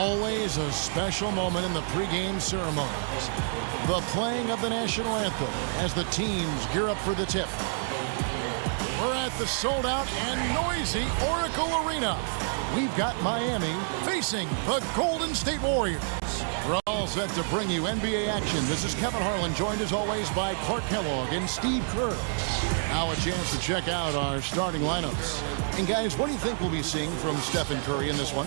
Always a special moment in the pregame ceremonies. The playing of the national anthem as the teams gear up for the tip. We're at the sold-out and noisy Oracle Arena. We've got Miami facing the Golden State Warriors. We're all set to bring you NBA action. This is Kevin Harlan, joined as always by Clark Kellogg and Steve Kerr. Now a chance to check out our starting lineups. And guys, what do you think we'll be seeing from Stephen Curry in this one?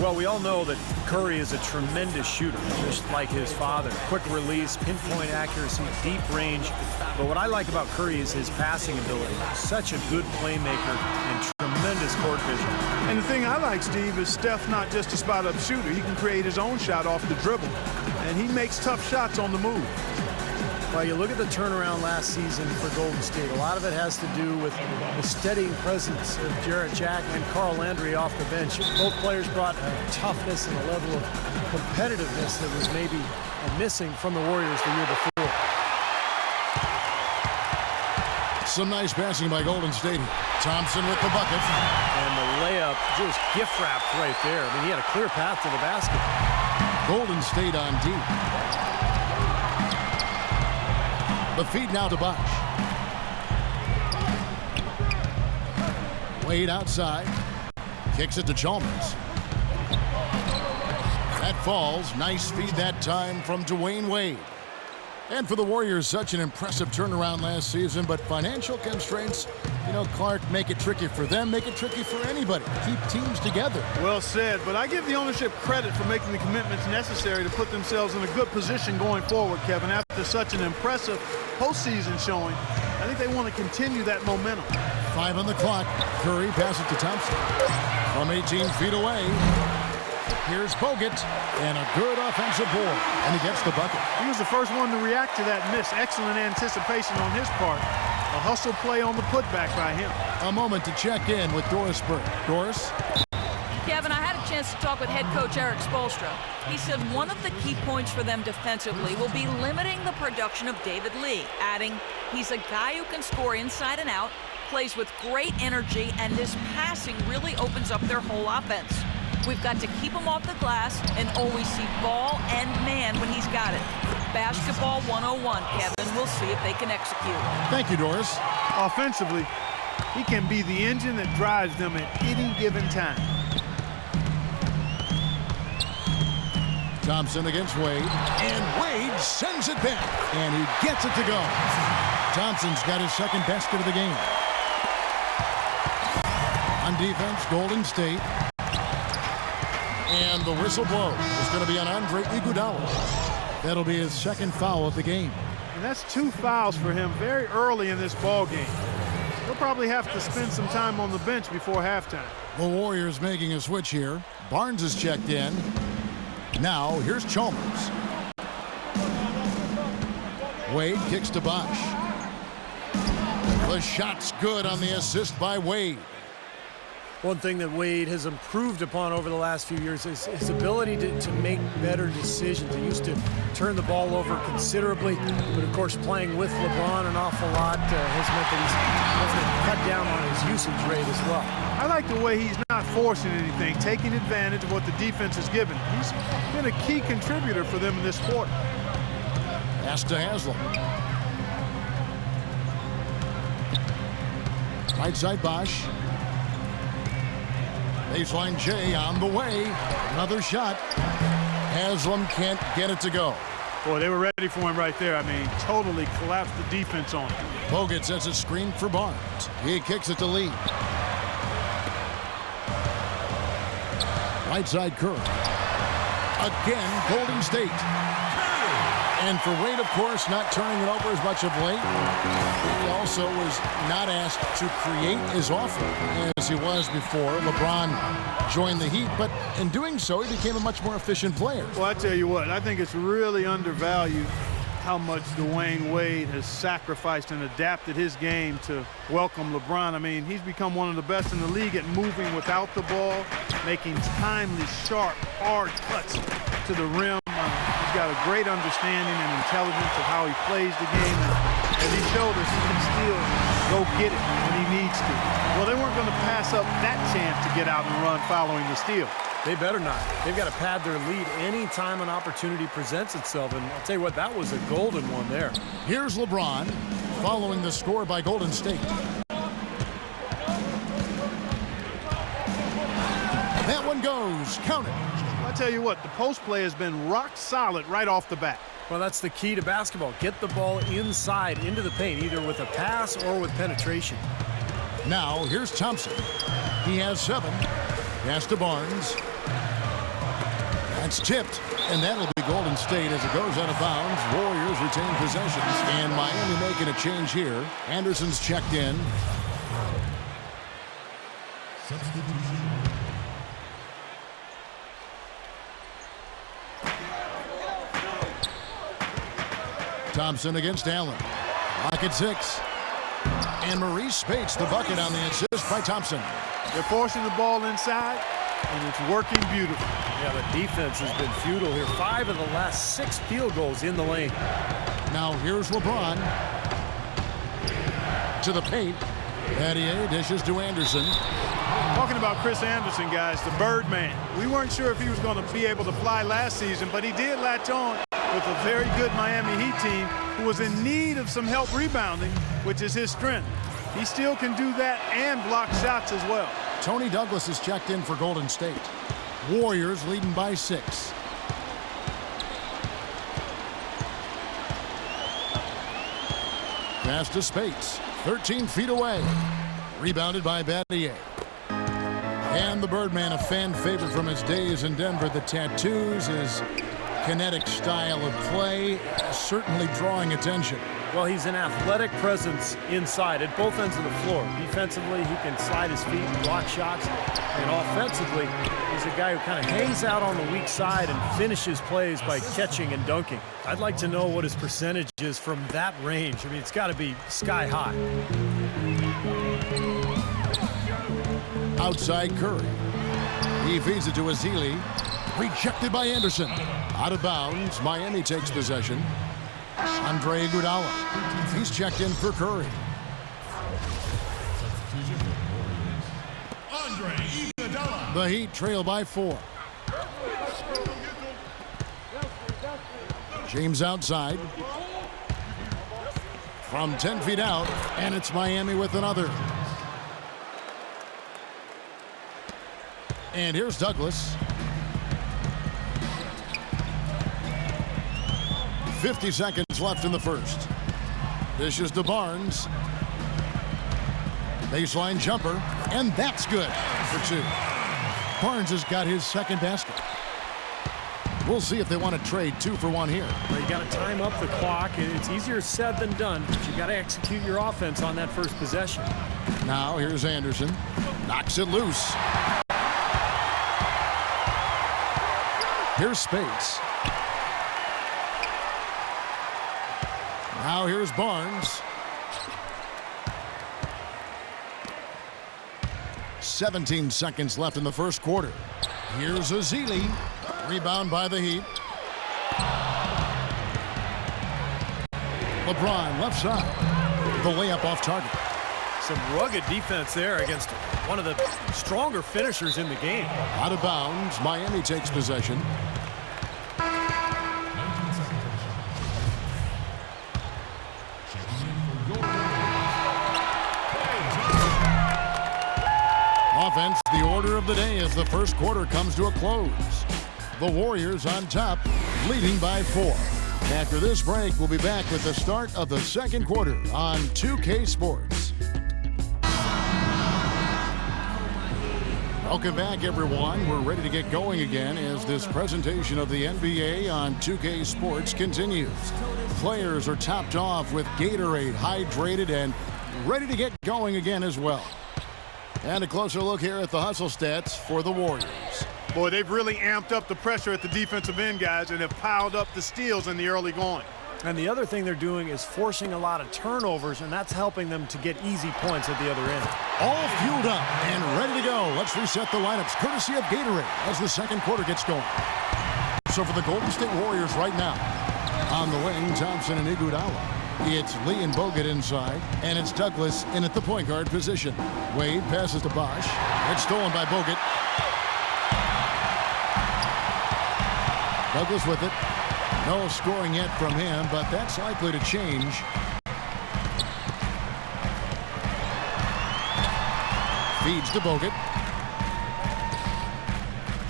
Well, we all know that Curry is a tremendous shooter, just like his father. Quick release, pinpoint accuracy, deep range. But what I like about Curry is his passing ability. Such a good playmaker and tremendous court vision. And the thing I like, Steve, is Steph's not just a spot-up shooter. He can create his own shot off the dribble. And he makes tough shots on the move. Well, you look at the turnaround last season for Golden State. A lot of it has to do with the steadying presence of Jarrett Jack and Carl Landry off the bench. Both players brought a toughness and a level of competitiveness that was maybe missing from the Warriors the year before. Some nice passing by Golden State. Thompson with the bucket. And the layup just gift-wrapped right there. I mean, he had a clear path to the basket. Golden State on D. The feed now to Bosh. Wade outside. Kicks it to Chalmers. That falls. Nice feed that time from Dwayne Wade. And for the Warriors, such an impressive turnaround last season, but financial constraints, Clark, make it tricky for them, make it tricky for anybody. Keep teams together. Well said, but I give the ownership credit for making the commitments necessary to put themselves in a good position going forward, Kevin. After such an impressive postseason showing, I think they want to continue that momentum. 5 on the clock. Curry passes to Thompson. From 18 feet away. Here's Bogut, and a good offensive board, and he gets the bucket. He was the first one to react to that miss. Excellent anticipation on his part. A hustle play on the putback by him. A moment to check in with Doris Burke. Doris? Kevin, I had a chance to talk with head coach Eric Spoelstra. He said one of the key points for them defensively will be limiting the production of David Lee, adding, he's a guy who can score inside and out, plays with great energy, and his passing really opens up their whole offense. We've got to keep him off the glass and always see ball and man when he's got it. Basketball 101, Kevin. We'll see if they can execute. Thank you, Doris. Offensively, he can be the engine that drives them at any given time. Thompson against Wade, and Wade sends it back, and he gets it to go. Thompson's got his second basket of the game. On defense, Golden State. And the whistle blows. It's going to be on Andre Iguodala. That'll be his second foul of the game. And that's 2 fouls for him very early in this ball game. He'll probably have to spend some time on the bench before halftime. The Warriors making a switch here. Barnes is checked in. Now here's Chalmers. Wade kicks to Bosh. The shot's good on the assist by Wade. One thing that Wade has improved upon over the last few years is his ability to make better decisions. He used to turn the ball over considerably, but of course playing with LeBron an awful lot has meant that he's cut down on his usage rate as well. I like the way he's not forcing anything, taking advantage of what the defense has given. He's been a key contributor for them in this quarter. Pass to Haslam. Right side Bosh. Baseline J on the way. Another shot. Haslam can't get it to go. Boy, they were ready for him right there. I mean, totally collapsed the defense on him. Bogut sets a screen for Barnes. He kicks it to Lee. Right side Curry. Again, Golden State. And for Wade, of course, not turning it over as much of late. He also was not asked to create his offense as he was before. LeBron joined the Heat, but in doing so, he became a much more efficient player. Well, I tell you what, I think it's really undervalued how much Dwayne Wade has sacrificed and adapted his game to welcome LeBron. I mean, he's become one of the best in the league at moving without the ball, making timely, sharp, hard cuts to the rim. He's got a great understanding and intelligence of how he plays the game. And as he showed us, he can still go get it when he needs to. Well, they weren't going to pass up that chance to get out and run following the steal. They better not. They've got to pad their lead anytime an opportunity presents itself. And I'll tell you what, that was a golden one there. Here's LeBron following the score by Golden State. That one goes. Count it. I tell you what, the post play has been rock solid right off the bat. Well, that's the key to basketball. Get the ball inside into the paint, either with a pass or with penetration. Now, here's Thompson. He has 7. Pass to Barnes. That's tipped, and that'll be Golden State as it goes out of bounds. Warriors retain possession, and Miami making a change here. Anderson's checked in. Thompson against Allen. Lock at 6. And Maurice Spates the bucket on the assist by Thompson. They're forcing the ball inside, and it's working beautifully. Yeah, the defense has been futile here. 5 of the last 6 field goals in the lane. Now here's LeBron. To the paint. Battier dishes to Anderson. Talking about Chris Anderson, guys, the Birdman. We weren't sure if he was going to be able to fly last season, but he did latch on with a very good Miami Heat team who was in need of some help rebounding, which is his strength. He still can do that and block shots as well. Tony Douglas is checked in for Golden State. Warriors leading by 6. Pass to Spates. 13 feet away. Rebounded by Battier. And the Birdman, a fan favorite from his days in Denver. The tattoos, his kinetic style of play, certainly drawing attention. Well, he's an athletic presence inside at both ends of the floor. Defensively, he can slide his feet and block shots. And offensively, he's a guy who kind of hangs out on the weak side and finishes plays by catching and dunking. I'd like to know what his percentage is from that range. I mean, it's got to be sky high. Outside Curry. He feeds it to Azili. Rejected by Anderson. Out of bounds. Miami takes possession. Andre Iguodala. He's checked in for Curry. The Heat trail by 4. James outside. From 10 feet out, and it's Miami with another. And here's Douglas. 50 seconds left in the first. Dishes to Barnes. Baseline jumper, and that's good for 2. Barnes has got his second basket. We'll see if they want to trade 2 for 1 here. Well, you got to time up the clock. It's easier said than done, but you got to execute your offense on that first possession. Now here's Anderson. Knocks it loose. Here's Spates. Now here's Barnes. 17 seconds left in the first quarter. Here's Azili. Rebound by the Heat. LeBron left side. The layup off target. Some rugged defense there against one of the stronger finishers in the game. Out of bounds. Miami takes possession. Offense, the order of the day as the first quarter comes to a close. The Warriors on top, leading by 4. After this break, we'll be back with the start of the second quarter on 2K Sports. Welcome back, everyone. We're ready to get going again as this presentation of the NBA on 2K Sports continues. Players are topped off with Gatorade, hydrated, and ready to get going again as well. And a closer look here at the hustle stats for the Warriors. Boy, they've really amped up the pressure at the defensive end, guys, and have piled up the steals in the early going. And the other thing they're doing is forcing a lot of turnovers, and that's helping them to get easy points at the other end. All fueled up and ready to go. Let's reset the lineups courtesy of Gatorade as the second quarter gets going. So for the Golden State Warriors right now, on the wing, Thompson and Iguodala. It's Lee and Bogut inside, and it's Douglas in at the point guard position. Wade passes to Bosch. It's stolen by Bogut. Douglas with it. No scoring yet from him, but that's likely to change. Feeds to Bogut.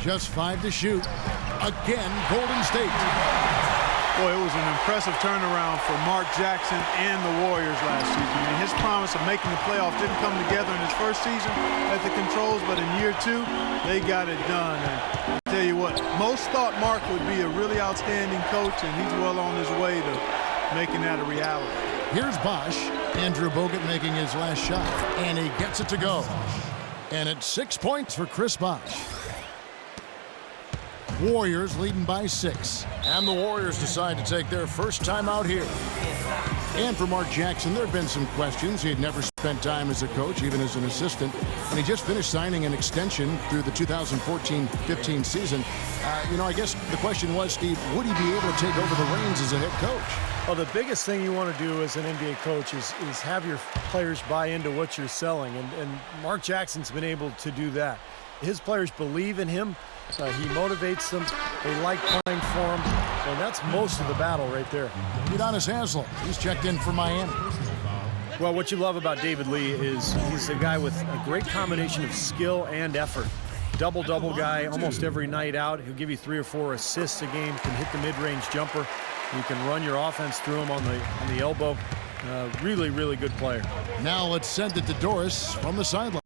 Just 5 to shoot. Again, Golden State. Boy, it was an impressive turnaround for Mark Jackson and the Warriors last season. I mean, his promise of making the playoffs didn't come together in his first season at the Controls, but in year 2, they got it done. And I tell you what, most thought Mark would be a really outstanding coach, and he's well on his way to making that a reality. Here's Bosch. Andrew Bogut making his last shot, and he gets it to go. And it's 6 points for Chris Bosch. Warriors leading by 6. And the Warriors decide to take their first time out here. And for Mark Jackson, there have been some questions. He had never spent time as a coach, even as an assistant. And he just finished signing an extension through the 2014-15 season. I guess the question was, Steve, would he be able to take over the reins as a head coach? Well, the biggest thing you want to do as an NBA coach is have your players buy into what you're selling. And Mark Jackson's been able to do that. His players believe in him. He motivates them. They like playing for him. And that's most of the battle right there. Udonis Haslem, he's checked in for Miami. Well, what you love about David Lee is he's a guy with a great combination of skill and effort. Double-double guy almost every night out. He'll give you 3 or 4 assists a game, can hit the mid-range jumper. You can run your offense through him on the elbow. Really, really good player. Now let's send it to Doris from the sideline.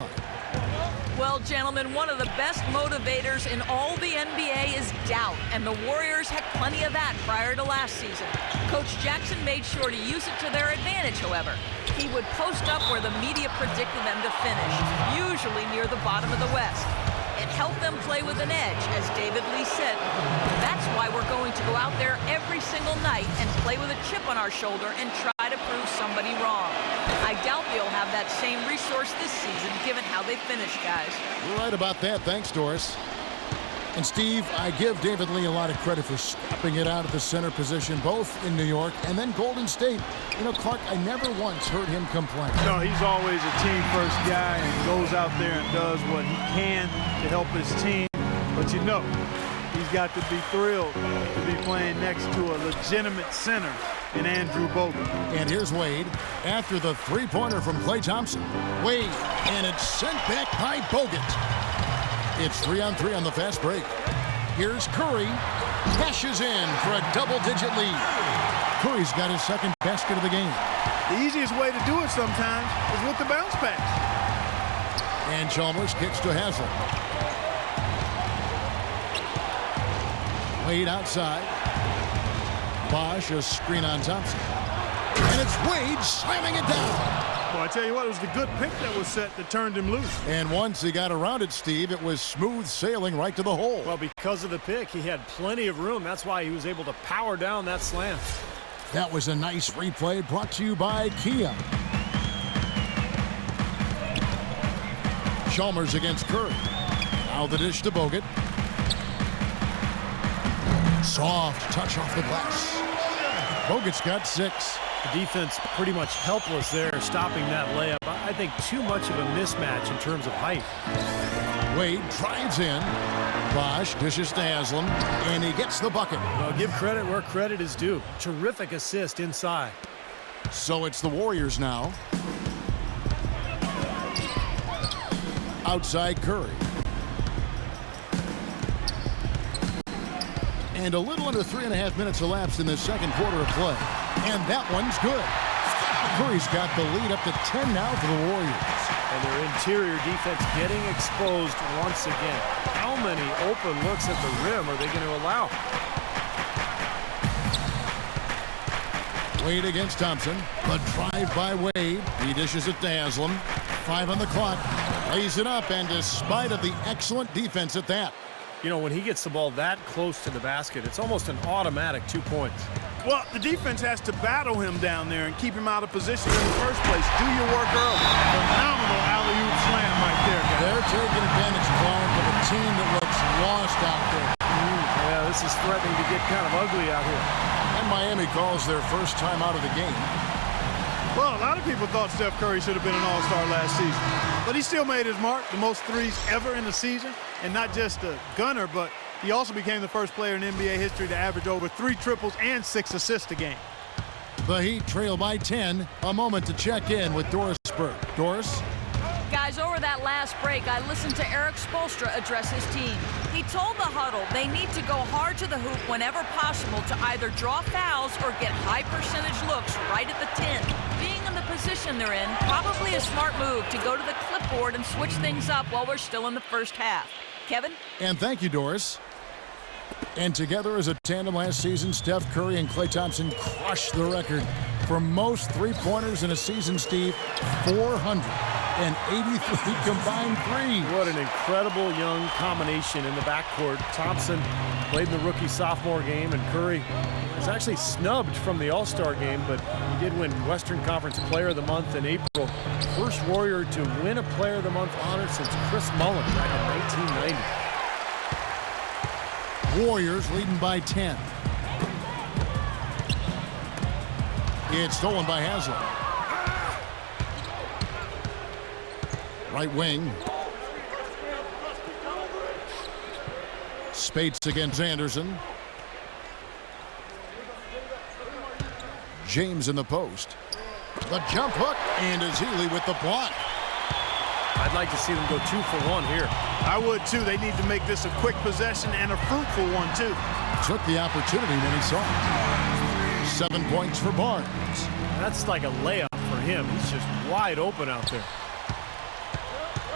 Well, gentlemen, one of the best motivators in all the NBA is doubt, and the Warriors had plenty of that prior to last season. Coach Jackson made sure to use it to their advantage, however. He would post up where the media predicted them to finish, usually near the bottom of the West. It helped them play with an edge, as David Lee said. That's why we're going to go out there every single night and play with a chip on our shoulder and try to prove somebody wrong. I doubt they'll have that same resource this season, given how they finished, guys. You're right about that. Thanks, Doris. And Steve, I give David Lee a lot of credit for stepping it out at the center position, both in New York and then Golden State. Clark, I never once heard him complain. No, he's always a team-first guy and goes out there and does what he can to help his team. But he's got to be thrilled to be playing next to a legitimate center in Andrew Bogut. And here's Wade after the three-pointer from Klay Thompson. Wade, and it's sent back by Bogut. It's 3-on-3 on the fast break. Here's Curry. Cashes in for a double-digit lead. Curry's got his second basket of the game. The easiest way to do it sometimes is with the bounce pass. And Chalmers kicks to Haslem. Wade outside. Bosch, a screen on Thompson. And it's Wade slamming it down. Well, I tell you what, it was the good pick that was set that turned him loose. And once he got around it, Steve, it was smooth sailing right to the hole. Well, because of the pick, he had plenty of room. That's why he was able to power down that slam. That was a nice replay brought to you by Kia. Chalmers against Curry. Now the dish to Bogut. Soft touch off the glass. Bogut's got 6. The defense pretty much helpless there, stopping that layup. I think too much of a mismatch in terms of height. Wade drives in. Bosch dishes to Haslem, and he gets the bucket. Well, give credit where credit is due. Terrific assist inside. So it's the Warriors now. Outside Curry. And a little under 3.5 minutes elapsed in the second quarter of play. And that one's good. Curry's got the lead up to 10 now for the Warriors. And their interior defense getting exposed once again. How many open looks at the rim are they going to allow? Wade against Thompson. A drive by Wade. He dishes it to Haslem. 5 on the clock. Lays it up, and despite of the excellent defense at that. When he gets the ball that close to the basket, it's almost an automatic 2 points. Well, the defense has to battle him down there and keep him out of position in the first place. Do your work early. Phenomenal alley-oop slam right there, guys. They're taking advantage, Clark, of a team that looks lost out there. Yeah, this is threatening to get kind of ugly out here. And Miami calls their first time out of the game. Well, a lot of people thought Steph Curry should have been an all-star last season. But he still made his mark, the most threes ever in the season. And not just a gunner, but He also became the first player in NBA history to average over 3 triples and 6 assists a game. The Heat trail by 10. A moment to check in with Doris Burke. Doris? Guys, over that last break, I listened to Eric Spoelstra address his team. He told the huddle they need to go hard to the hoop whenever possible to either draw fouls or get high percentage looks right at the 10. Being in the position they're in, probably a smart move to go to the clipboard and switch things up while we're still in the first half. Kevin? And thank you, Doris. And together as a tandem last season, Steph Curry and Klay Thompson crushed the record for most three-pointers in a season, Steve. 483 combined threes. What an incredible young combination in the backcourt. Thompson played in the rookie-sophomore game, and Curry was actually snubbed from the All-Star game, but he did win Western Conference Player of the Month in April. First Warrior to win a Player of the Month honor since Chris Mullin back in 1990. Warriors leading by 10. It's stolen by Haslam. Right wing. Spates against Anderson. James in the post. The jump hook, and is Healy with the block. I'd like to see them go 2 for 1 here. I would too. They need to make this a quick possession and a fruitful one too. Took the opportunity when he saw it. 7 points for Barnes. That's like a layup for him. He's just wide open out there.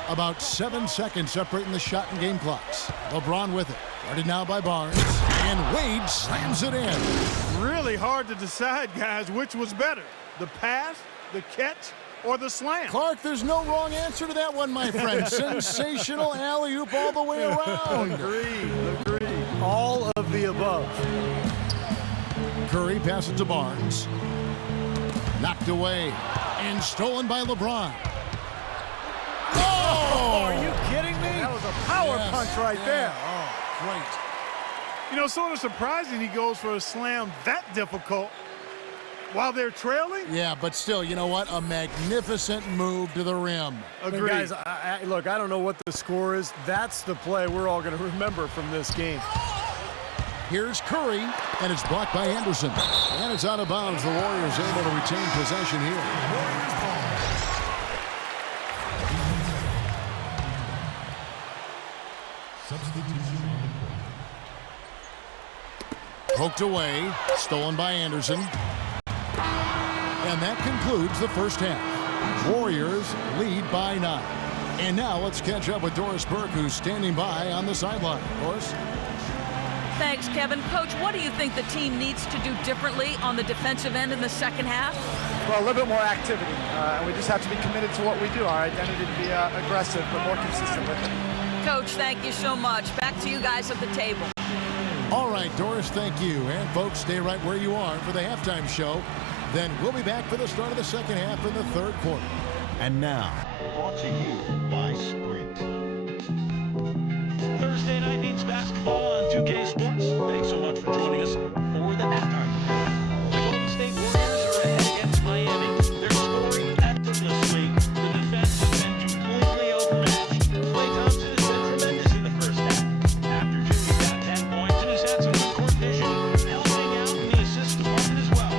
About 7 seconds separating the shot and game clocks. LeBron with it. Guarded now by Barnes. And Wade slams it in. Really hard to decide, guys, which was better. The pass, the catch, or the slam. Clark, there's no wrong answer to that one, my friend. Sensational alley-oop all the way around. Agreed. All of the above. Curry passes to Barnes. Knocked away and stolen by LeBron. Oh! Are you kidding me? That was a power punch right there. Oh, great. You know, sort of surprising he goes for a slam that difficult while they're trailing. Yeah, but still, you know what? A magnificent move to the rim. Agreed. Guys, look, I don't know what the score is. That's the play we're all going to remember from this game. Here's Curry, and it's blocked by Anderson. And it's out of bounds. The Warriors able to retain possession here. Poked away, stolen by Anderson. And that concludes the first half. Warriors lead by 9. And now let's catch up with Doris Burke, who's standing by on the sideline. Doris? Thanks, Kevin. Coach, what do you think the team needs to do differently on the defensive end in the second half? Well, a little bit more activity. We just have to be committed to what we do. Our identity to be aggressive, but more consistent with it. Coach, thank you so much. Back to you guys at the table. All right, Doris, thank you. And folks, stay right where you are for the halftime show. Then we'll be back for the start of the second half in the third quarter. And now, brought to you by Sprint. Thursday night means basketball on 2K Sports. Thanks so much for joining us for the halftime. The Golden State Warriors are ahead against Miami. They're scoring effortlessly. The defense has been completely overmatched. Klay Thompson has been tremendous in the first half. After Jimmy's got 10 points and has had some good court vision, helping out in the assist department as well.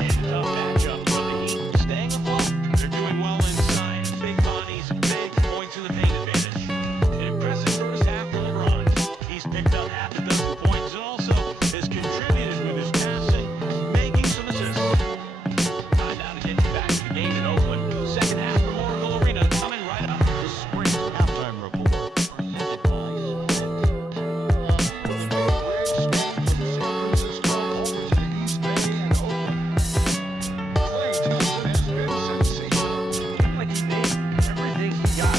And a tough matchup for the Heat. Staying afloat. They're doing well inside. Big bodies, big points in the paint advantage. An impressive first half for LeBron. He's picked up half a dozen points and also has contributed with his passing, making some assists. Time now to get you back to the game in Oakland. Second half from Oracle Arena coming right up. The Sprint Halftime Report. Presented by Sprint. From San Francisco over to the East Bay and Oakland. Klay Thompson has been sensational. Like he made everything he got.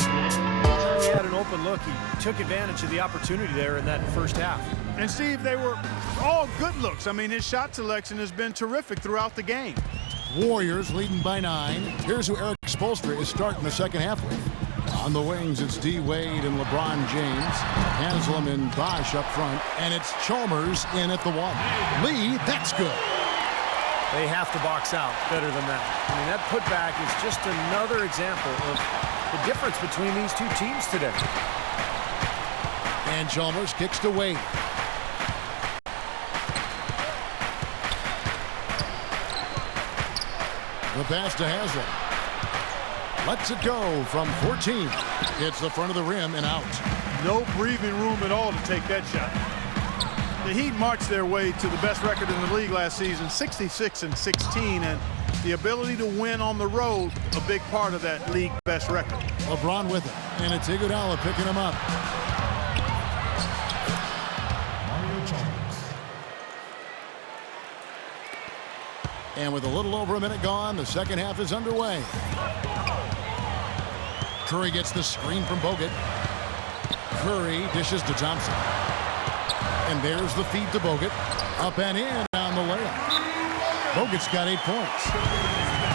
Anytime he had an open look, he took advantage of the opportunity there in that first half. And Steve, they were all good looks. I mean, his shot selection has been terrific throughout the game. Warriors leading by 9. Here's who Eric Spoelstra is starting the second half with. On the wings, it's D. Wade and LeBron James. Haslam and Bosh up front. And it's Chalmers in at the 1. Lee, that's good. They have to box out better than that. I mean, that putback is just another example of the difference between these two teams today. And Chalmers kicks to Wade. The pass to Haslem. Lets it go from 14. Hits the front of the rim and out. No breathing room at all to take that shot. The Heat marched their way to the best record in the league last season, 66-16, and the ability to win on the road, a big part of that league best record. LeBron with it, and it's Iguodala picking him up. And with a little over a minute gone, the second half is underway. Curry gets the screen from Bogut. Curry dishes to Thompson. And there's the feed to Bogut. Up and in on the layup. Bogut's got 8 points.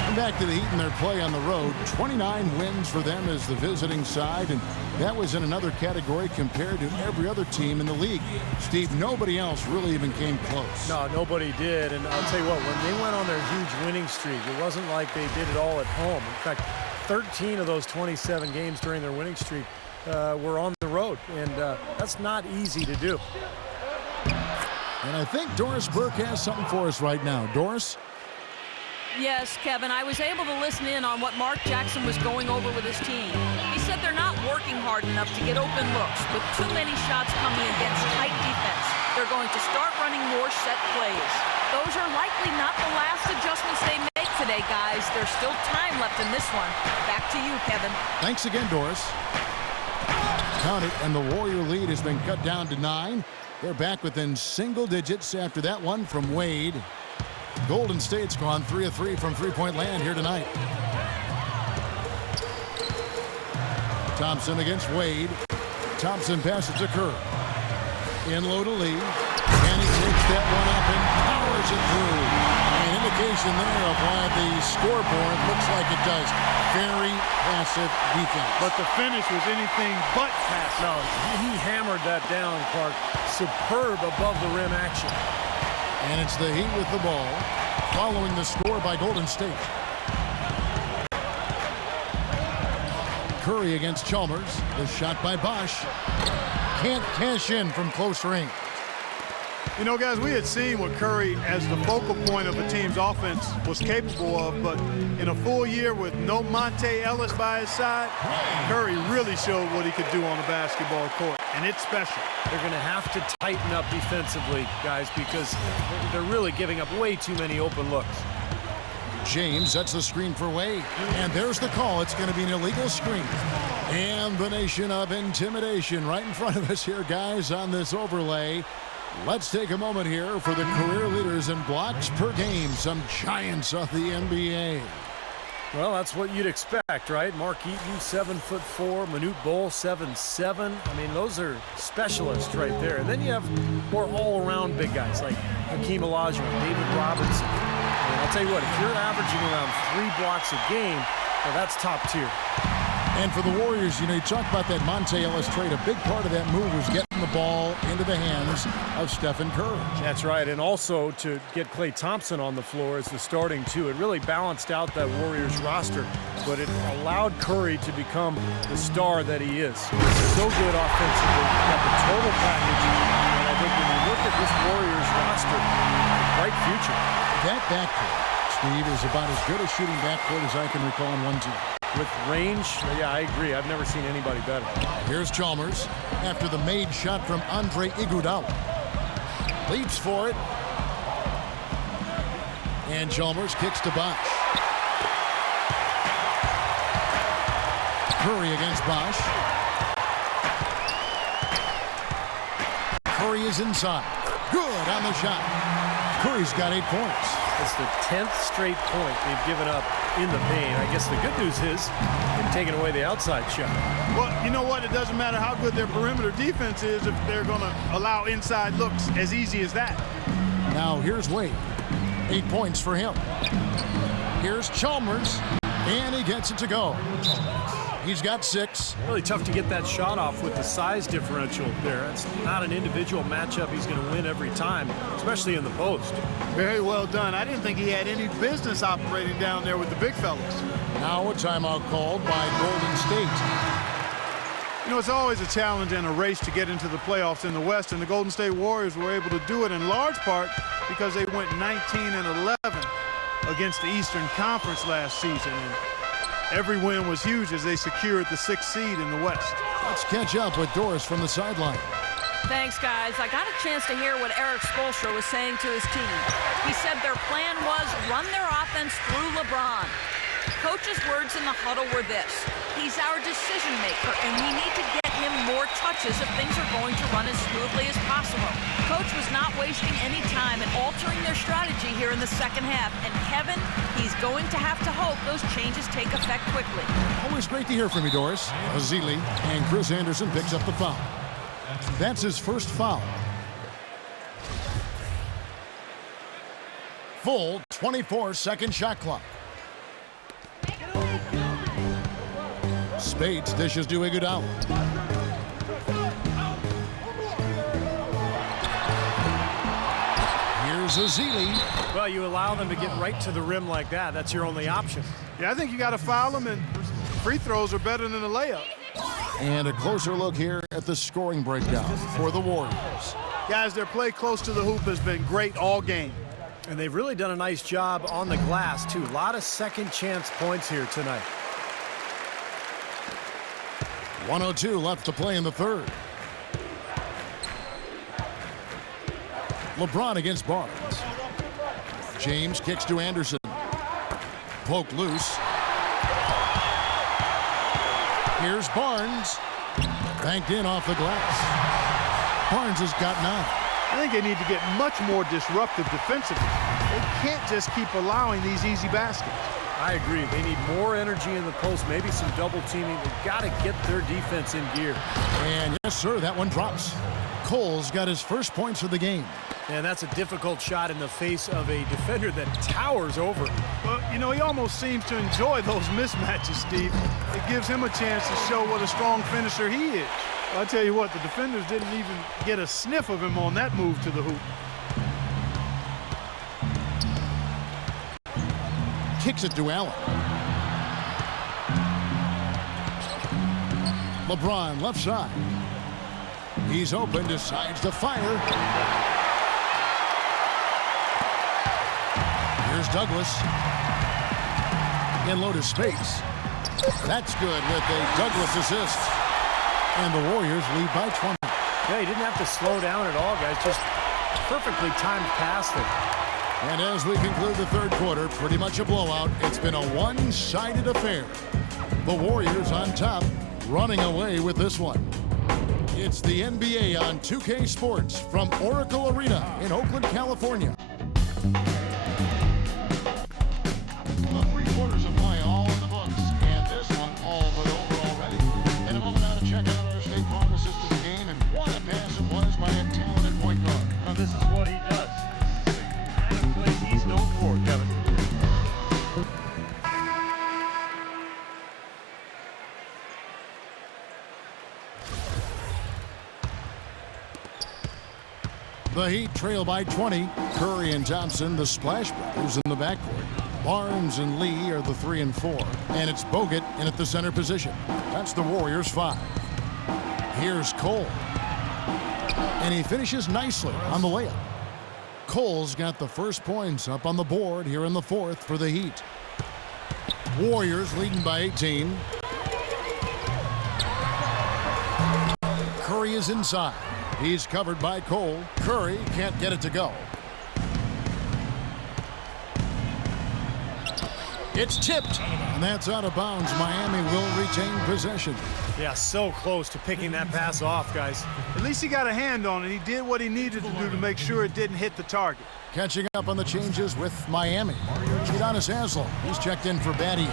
And back to the Heat in their play on the road. 29 wins for them as the visiting side. And that was in another category compared to every other team in the league. Steve, nobody else really even came close. No, nobody did. And I'll tell you what, when they went on their huge winning streak, it wasn't like they did it all at home. In fact, 13 of those 27 games during their winning streak were on the road. And that's not easy to do. And I think Doris Burke has something for us right now. Doris? Yes, Kevin, I was able to listen in on what Mark Jackson was going over with his team. He said they're not working hard enough to get open looks, with too many shots coming against tight defense. They're going to start running more set plays. Those are likely not the last adjustments they make today, guys. There's still time left in this one. Back to you, Kevin. Thanks again, Doris. Count it, and the Warrior lead has been cut down to 9. They're back within single digits after that one from Wade. Golden State's gone 3 of 3 from three-point land here tonight. Thompson against Wade. Thompson passes to Kerr. In low to Lee. And he takes that one up and powers it through. An indication there of why the scoreboard looks like it does. Very passive defense. But the finish was anything but passive. No, he hammered that down, Clark. Superb above the rim action. And it's the Heat with the ball, following the score by Golden State. Curry against Chalmers. The shot by Bosch. Can't cash in from close range. You know, guys, we had seen what Curry, as the focal point of a team's offense, was capable of, but in a full year with no Monte Ellis by his side, Curry really showed what he could do on the basketball court, and it's special. They're going to have to tighten up defensively, guys, because they're really giving up way too many open looks. James sets the screen for Wade. And there's the call. It's going to be an illegal screen. And the nation of intimidation right in front of us here, guys, on this overlay. Let's take a moment here for the career leaders in blocks per game. Some giants of the NBA. Well, that's what you'd expect, right? Mark Eaton, 7'4", Manute Bol, 7'7". I mean, those are specialists right there. And then you have more all-around big guys like Hakeem Olajuwon, David Robinson. And I'll tell you what, if you're averaging around 3 blocks a game, well, that's top tier. And for the Warriors, you know, you talk about that Monte Ellis trade. A big part of that move was getting the ball into the hands of Stephen Curry. That's right, and also to get Klay Thompson on the floor as the starting two. It really balanced out that Warriors roster, but it allowed Curry to become the star that he is. So good offensively, got the total package, and I think when you look at this Warriors roster, bright future. That backcourt, Steve, is about as good a shooting backcourt as I can recall on one team. With range, yeah, I agree. I've never seen anybody better. Here's Chalmers after the made shot from Andre Iguodala. Leaps for it. And Chalmers kicks to Bosch. Curry against Bosch. Curry is inside. Good on the shot. Curry's got 8 points. It's the 10th straight point they've given up in the paint. I guess the good news is they've taken away the outside shot. Well, you know what? It doesn't matter how good their perimeter defense is if they're going to allow inside looks as easy as that. Now here's Wade. 8 points for him. Here's Chalmers, and he gets it to go. He's got 6. Really tough to get that shot off with the size differential there. It's not an individual matchup he's going to win every time, especially in the post. Very well done. I didn't think he had any business operating down there with the big fellas. Now a timeout called by Golden State. You know, it's always a challenge and a race to get into the playoffs in the West, and the Golden State Warriors were able to do it in large part because they went 19-11 against the Eastern Conference last season. And every win was huge as they secured the 6th seed in the West. Let's catch up with Doris from the sideline. Thanks, guys. I got a chance to hear what Eric Spoelstra was saying to his team. He said their plan was run their offense through LeBron. Coach's words in the huddle were this: he's our decision maker, and we need to get him more touches if things are going to run as smoothly as possible. Coach was not wasting any time in altering their strategy here in the second half. And Kevin, he's going to have to hope those changes take effect quickly. Always great to hear from you, Doris. Azili, and Chris Anderson picks up the foul. That's his first foul. Full 24-second shot clock. Spates dishes to Iguodala. Here's Azili. Well, you allow them to get right to the rim like that. That's your only option. Yeah, I think you got to foul them, and free throws are better than a layup. And a closer look here at the scoring breakdown for the Warriors. Guys, their play close to the hoop has been great all game. And they've really done a nice job on the glass, too. A lot of second chance points here tonight. 1:02 left to play in the third. LeBron against Barnes. James kicks to Anderson. Poke loose. Here's Barnes. Banked in off the glass. Barnes has got 9. I think they need to get much more disruptive defensively. They can't just keep allowing these easy baskets. I agree. They need more energy in the post, maybe some double teaming. They've got to get their defense in gear. And yes, sir, that one drops. Cole's got his first points of the game. And that's a difficult shot in the face of a defender that towers over. Well, you know, he almost seems to enjoy those mismatches, Steve. It gives him a chance to show what a strong finisher he is. I'll tell you what, the defenders didn't even get a sniff of him on that move to the hoop. Kicks it to Allen. LeBron left side. He's open, decides to fire. Here's Douglas. In low to space. That's good with a Douglas assist. And the Warriors lead by 20. Yeah, he didn't have to slow down at all, guys. Just perfectly timed pass there. And as we conclude the third quarter, pretty much a blowout. It's been a one-sided affair. The Warriors on top, running away with this one. It's the NBA on 2K Sports from Oracle Arena in Oakland, California. The 3 quarters of play all in the books, and this one all but over already. In a moment now to check out our State Farm assistant game, and what a pass it was by a talented point guard. Now this is what he does. The kind of play he's known for, Kevin. The Heat trail by 20. Curry and Thompson, the Splash Brothers, in the backcourt. Barnes and Lee are the 3 and 4. And it's Bogut in at the center position. That's the Warriors' 5. Here's Cole. And he finishes nicely on the layup. Cole's got the first points up on the board here in the fourth for the Heat. Warriors leading by 18. Curry is inside. He's covered by Cole. Curry can't get it to go. It's tipped, and that's out of bounds. Miami will retain possession. Yeah, so close to picking that pass off, guys. At least he got a hand on it. He did what he needed to do to make sure it didn't hit the target. Catching up on the changes with Miami. Udonis Haslem, he's checked in for Batty.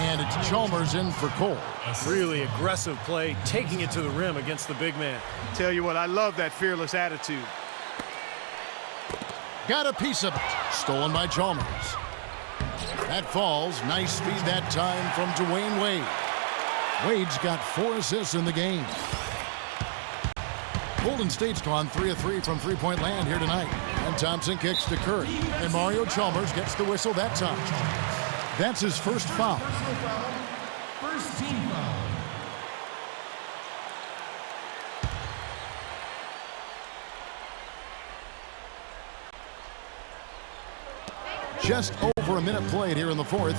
And it's Chalmers in for Cole. Really aggressive play, taking it to the rim against the big man. Tell you what, I love that fearless attitude. Got a piece of it. Stolen by Chalmers. That falls. Nice feed that time from Dwayne Wade. Wade's got 4 assists in the game. Golden State's gone 3 of 3 from three-point land here tonight. And Thompson kicks to Curry. And Mario Chalmers gets the whistle that time. That's his first foul. First team foul. Just over a minute played here in the fourth.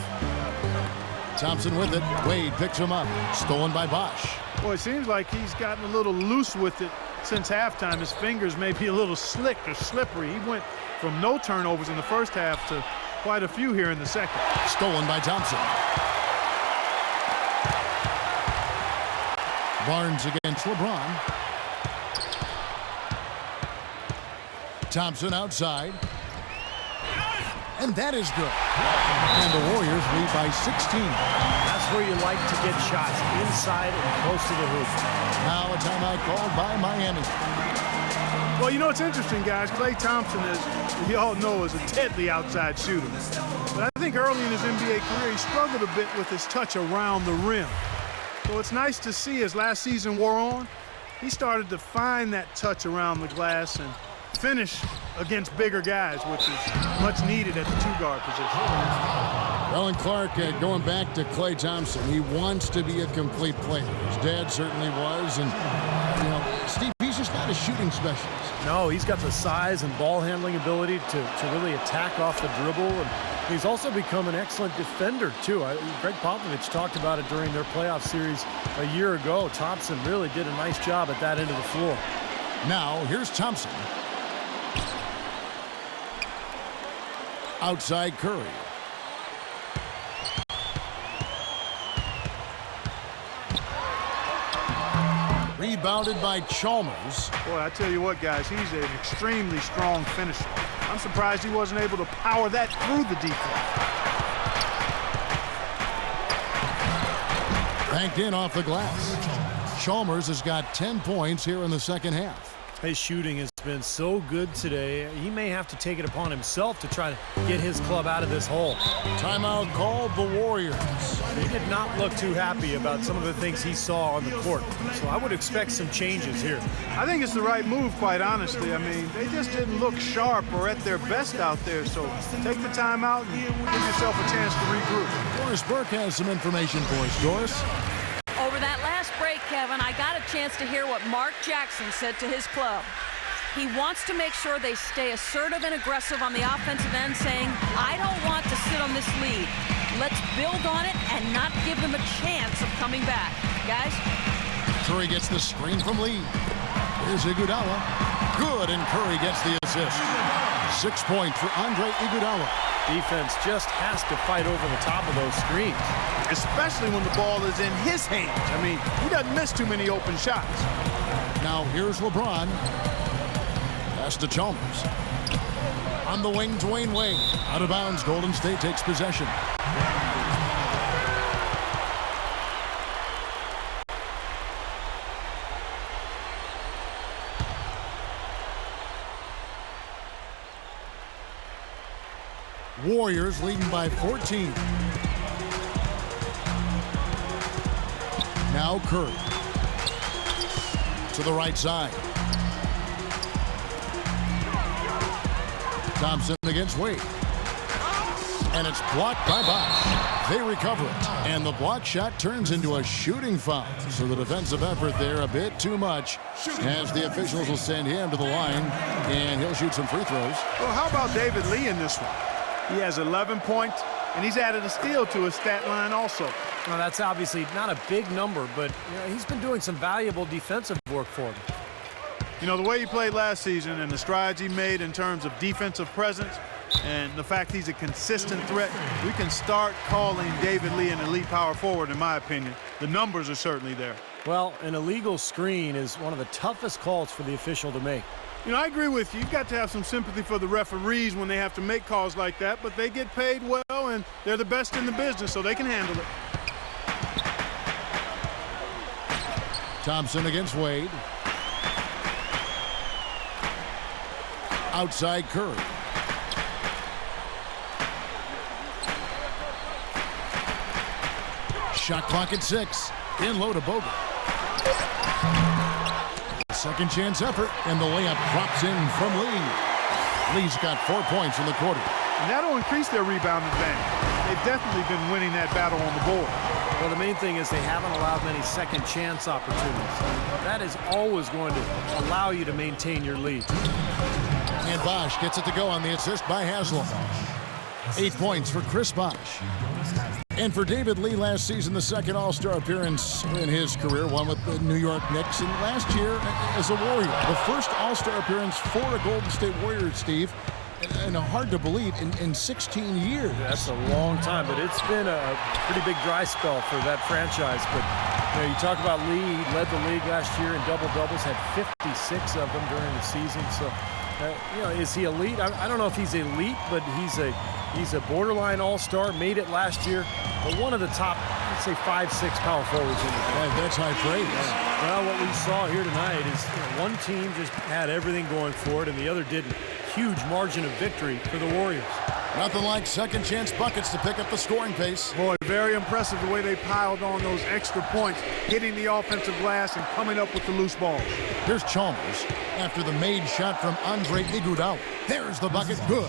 Thompson with it. Wade picks him up. Stolen by Bosch. Boy, it seems like he's gotten a little loose with it since halftime. His fingers may be a little slick or slippery. He went from no turnovers in the first half to quite a few here in the second. Stolen by Thompson. Barnes against LeBron. Thompson outside. And that is good. And the Warriors lead by 16. That's where you like to get shots, inside and close to the hoop. Now a timeout called by Miami. Well, you know, it's interesting, guys. Klay Thompson, as we all know, is a deadly outside shooter. But I think early in his NBA career, he struggled a bit with his touch around the rim. So it's nice to see as last season wore on, he started to find that touch around the glass and finish against bigger guys, which is much needed at the two-guard position. Well, and Clark, going back to Klay Thompson, he wants to be a complete player. His dad certainly was, and, you know, Steve, he's just not a shooting specialist. No, he's got the size and ball handling ability to really attack off the dribble, and he's also become an excellent defender, too. Greg Popovich talked about it during their playoff series a year ago. Thompson really did a nice job at that end of the floor. Now, here's Thompson. Outside Curry. Rebounded by Chalmers. Boy, I tell you what, guys, he's an extremely strong finisher. I'm surprised he wasn't able to power that through the defense. Banked in off the glass. Chalmers has got 10 points here in the second half. His shooting has been so good today, he may have to take it upon himself to try to get his club out of this hole. Timeout called the Warriors. He did not look too happy about some of the things he saw on the court, so I would expect some changes here. I think it's the right move, quite honestly. I mean, they just didn't look sharp or at their best out there, so take the timeout and give yourself a chance to regroup. Doris Burke has some information for us. Doris? Over that last break, Kevin, I got a chance to hear what Mark Jackson said to his club. He wants to make sure they stay assertive and aggressive on the offensive end, saying, I don't want to sit on this lead. Let's build on it and not give them a chance of coming back. Guys? Curry gets the screen from Lee. Here's Iguodala. Good, and Curry gets the assist. 6 points for Andre Iguodala. Defense just has to fight over the top of those screens. Especially when the ball is in his hands. I mean, he doesn't miss too many open shots. Now here's LeBron. Pass to Chalmers. On the wing, Dwayne Wade. Out of bounds, Golden State takes possession. Warriors leading by 14. Now Curry. To the right side. Thompson against Wade. And it's blocked by Bosch. They recover it. And the block shot turns into a shooting foul. So the defensive effort there a bit too much, as the officials will send him to the line, and he'll shoot some free throws. Well, how about David Lee in this one? He has 11 points, and he's added a steal to his stat line also. Well, that's obviously not a big number, but he's been doing some valuable defensive work for him. You know, the way he played last season and the strides he made in terms of defensive presence and the fact he's a consistent threat, we can start calling David Lee an elite power forward, in my opinion. The numbers are certainly there. Well, an illegal screen is one of the toughest calls for the official to make. You know, I agree with you. You've got to have some sympathy for the referees when they have to make calls like that, but they get paid well, and they're the best in the business, so they can handle it. Thompson against Wade. Outside Curry. Shot clock at 6. In low to Bogut. Second chance effort, and the layup drops in from Lee. Lee's got 4 points in the quarter. And that'll increase their rebound advantage. They've definitely been winning that battle on the board. Well, the main thing is they haven't allowed many second chance opportunities. That is always going to allow you to maintain your lead. And Bosch gets it to go on the assist by Haslam. 8 points for Chris Bosh. And for David Lee last season, the second All-Star appearance in his career, one with the New York Knicks, and last year as a Warrior. The first All-Star appearance for a Golden State Warrior, Steve, and hard to believe, in 16 years. That's a long time, but it's been a pretty big dry spell for that franchise. But you talk about Lee, he led the league last year in double-doubles, had 56 of them during the season. So, is he elite? I don't know if he's elite, but he's a borderline all-star, made it last year, but one of the top, let's say, 5-6 power forwards in the league. That's high praise. Well, what we saw here tonight is one team just had everything going for it, and the other didn't. Huge margin of victory for the Warriors. Nothing like second chance buckets to pick up the scoring pace. Boy, very impressive the way they piled on those extra points, hitting the offensive glass and coming up with the loose balls. Here's Chalmers after the made shot from Andre Iguodala. There's the bucket, good.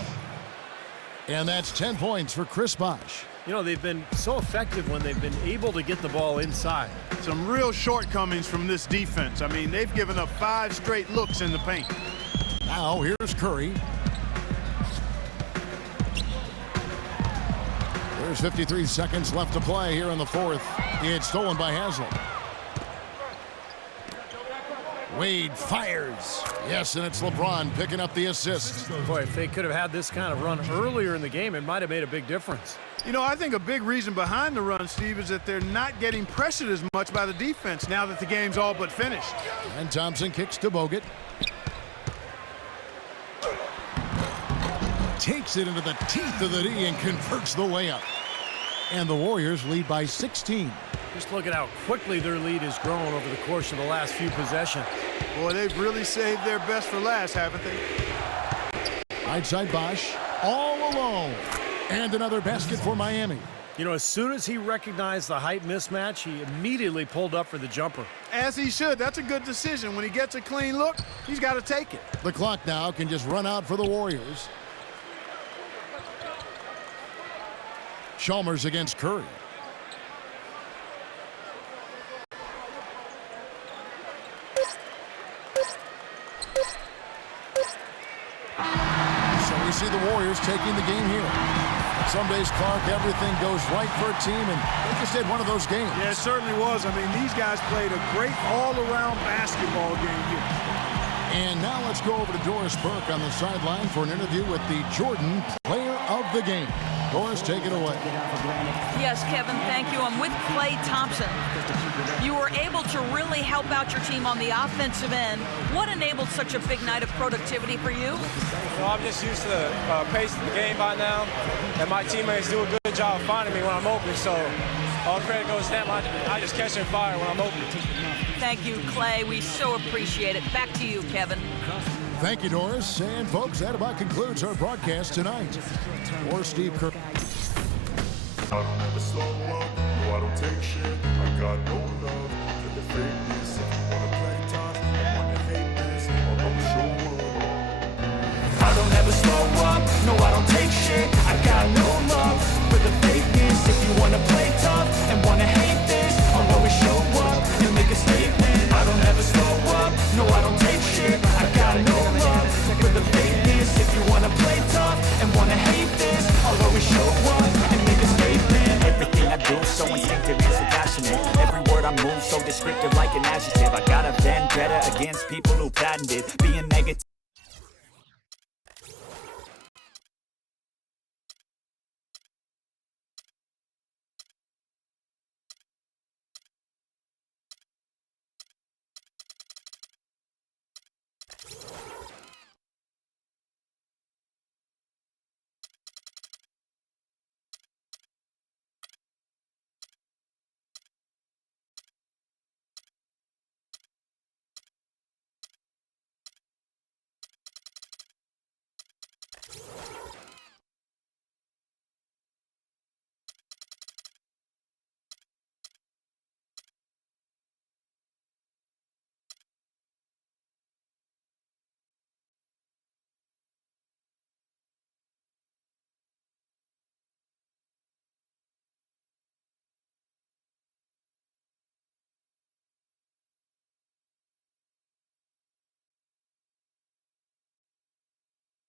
And that's 10 points for Chris Bosh. They've been so effective when they've been able to get the ball inside. Some real shortcomings from this defense. I mean, they've given up 5 straight looks in the paint. Now here's Curry. There's 53 seconds left to play here in the fourth. It's stolen by Haslem. Wade fires. Yes, and it's LeBron picking up the assist. Boy, if they could have had this kind of run earlier in the game, it might have made a big difference. I think a big reason behind the run, Steve, is that they're not getting pressured as much by the defense now that the game's all but finished. And Thompson kicks to Bogut. Takes it into the teeth of the D and converts the layup. And the Warriors lead by 16. Just look at how quickly their lead has grown over the course of the last few possessions. Boy, they've really saved their best for last, haven't they? Right side Bosh, all alone. And another basket for Miami. As soon as he recognized the height mismatch, he immediately pulled up for the jumper. As he should. That's a good decision. When he gets a clean look, he's got to take it. The clock now can just run out for the Warriors. Chalmers against Curry. So we see the Warriors taking the game here. Some days, Clark, everything goes right for a team, and they just had one of those games. Yeah, it certainly was. I mean, these guys played a great all-around basketball game here. And now let's go over to Doris Burke on the sideline for an interview with the Jordan Player of the Game. Doris, take it away. Yes, Kevin, thank you. I'm with Klay Thompson. You were able to really help out your team on the offensive end. What enabled such a big night of productivity for you? I'm just used to the pace of the game by now, and my teammates do a good job of finding me when I'm open, so all credit goes to them. I just catch and fire when I'm open. Thank you, Klay. We so appreciate it. Back to you, Kevin. Thank you, Doris. And, folks, that about concludes our broadcast tonight. For Steve Kerr. I don't ever slow up, no I don't take shit. I got no love for the fakeness. If you wanna play tough and wanna hate this, I'll always show up. I don't ever slow up, no I don't take shit. I got no love for the fakeness. If you wanna play tough and wanna hate this, I'll always show up and make a statement. I don't ever slow up, no I don't take shit. I got no love for the fakeness. If you wanna play tough and wanna hate this, I'll always show up and make a statement. Everything I do so instinctive and so passionate. Every word I move so descriptive like an adjective. I got a vendetta against people